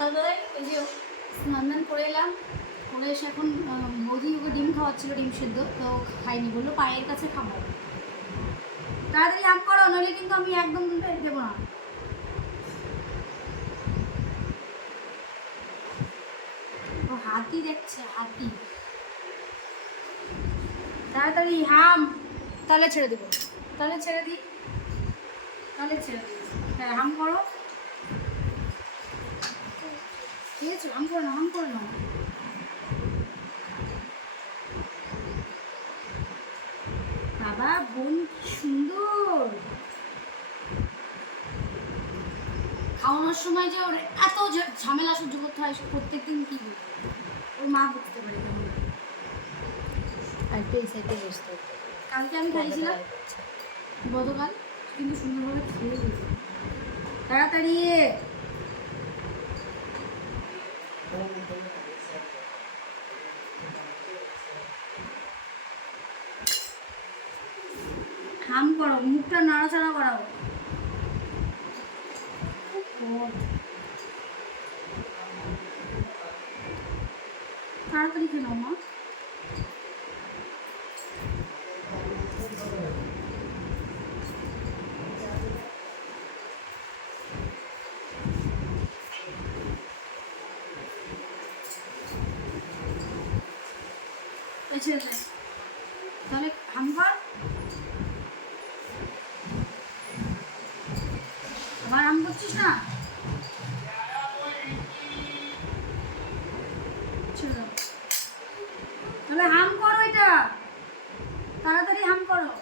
সকালবেলায় এই যে স্নান দান করে এলাম। করে এসে এখন বৌদি ওকে ডিম খাওয়াচ্ছিল, ডিম সেদ্ধ। তো খাইনি বলল পায়ের কাছে খাব। তাড়াতাড়ি আম করো, নইলে কিন্তু আমি একদম দেবো না। ও হাতি দেখছে, হাতি। তাড়াতাড়ি হাম তাহলে ছেড়ে দেবো। তাহলে ছেড়ে দিই তাহলে ছেড়ে দিই হ্যাঁ হাম করো। আছে হাম করে নাও হাম করে নাও বাবা বোন সুন্দর খাওয়ানোর সময় যে ওর এত ঝামেলা সহ্য করতে হয় সে প্রত্যেকদিন কি? ওর মা বুঝতে পারে কেমন আর এই সাইডে বসতে কালকে আমি খাইছিলাম গতকাল কিন্তু সুন্দরভাবে খেয়ে গেছে তাড়াতাড়ি হাম করো মুখটা নাড়াচাড়া করাও তাড়াতাড়ি খেয়ে নাও মা এসে তাহলে হাম কর আবার হাম করছিস না? তাহলে হাম করো এটা। তাড়াতাড়ি হাম করো।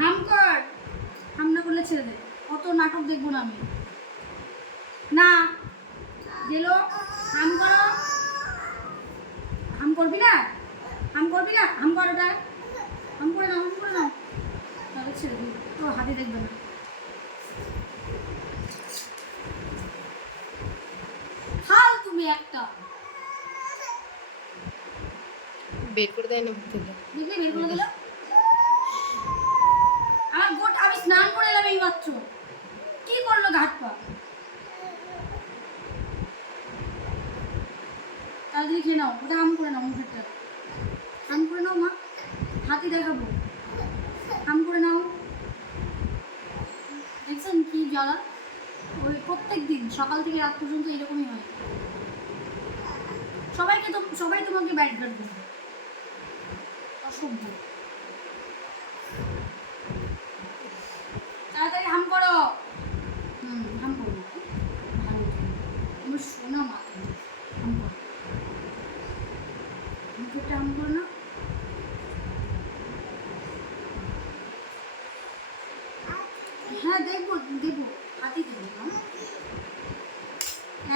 হাম কর। হাম না করলে ছেড়ে দে। কত নাটক দেখব না আমি। না। দিল হাম করো। হাম করবি না? হাম করবি না? হাম কর ওটা। হাম করে নাও হাম করে নাও। তাহলে ছেড়ে দিই তো হাতে দেখবে না। খাও তুমি একটা। বের করে দেয় না থেকে। দেখলে বের করে দিল? আমার গোট আমি স্নান করে এলাম এই মাত্র কি করল ঘাট পা তাড়াতাড়ি খেয়ে নাও, ওটা আম করে নাও মুখেরটা। আম করে নাও মা, হাতি দেখাবো। আম করে নাও। দেখছেন কি জ্বালা? ওই প্রত্যেক দিন সকাল থেকে রাত পর্যন্ত এরকমই হয়। সবাইকে তো সবাই তোমাকে ব্যাট গার্ড দেবে। অসভ্য তাড়াতাড়ি হাম করো হুম হাম করো ভালো আমার সোনা মা তুমি। হাম করো মুখেরটা হাম না। হ্যাঁ দেখব দেবো হাতে দেবো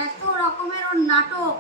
এত রকমের ওর নাটক।